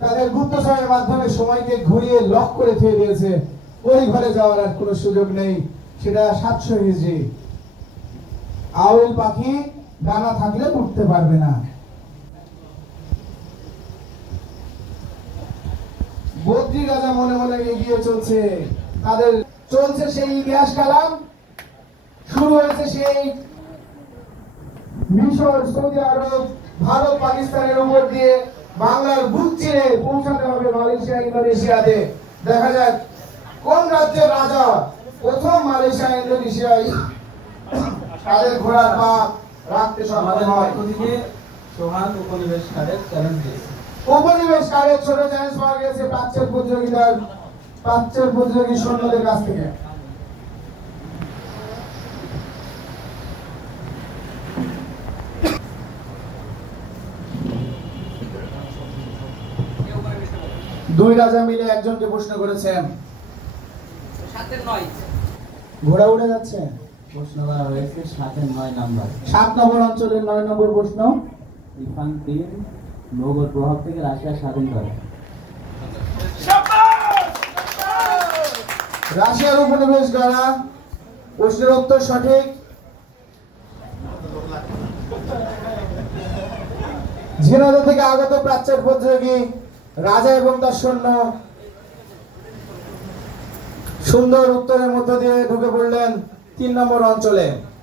তাদের গুপ্তচরের মাধ্যমে সময়কে ঘুরিয়ে লক করে থুয়ে দিয়েছে। ওই ঘরে যাওয়ার আর কোনো সুযোগ নেই। সেটা 700 হিজরি। আউল পাখি ডানা থাকলে উঠতে পারবে না। বদ্রী রাজা মনে মনে এগিয়ে চলছে। তাদের চলছে সেই ইতিহাস কালাম। শুরু হয়েছে সেই মিশর, সৌদি আরব, ভারত, পাকিস্তানের উপর দিয়ে বাংলার বুক চিরে পৌঁছাতে হবে মালয়েশিয়া, ইন্দোনেশিয়াতে। দেখা যাক কোন রাজ্যের রাজা প্রথম মালয়েশিয়া, ইন্দোনেশিয়ায় তাদের ঘোড়ার পা রাখতে সক্ষম হয়। সোহান উপনিবেশকারের চ্যালেঞ্জ দিয়েছে। উপনিবেশকারের ছোট চ্যালেঞ্জ পাওয়া গেছে প্রাচ্যের প্রতিযোগী সৈন্যদের কাছ থেকে। দুই রাজা মিলে একজনকে প্রশ্ন করেছেন। ঘোড়া উড়ে যাচ্ছে। প্রশ্ন করা হয়েছে 7-9 নাম্বার। 7 নম্বর অঞ্চলের 9 নম্বর প্রশ্ন। ইরফান 3 মোগল প্রভাব থেকে রাশিয়া স্বাধীন করে। রাশিয়ার উপনিবেশ গড়া। প্রশ্নের উত্তর সঠিক। ঝিনাইদহ থেকে আগত প্রাচ্যের প্রতিযোগী রাজা এবং তার সৈন্য সুন্দর উত্তরের মধ্য দিয়ে ঢুকে পড়লেন 3 নম্বর অঞ্চলে।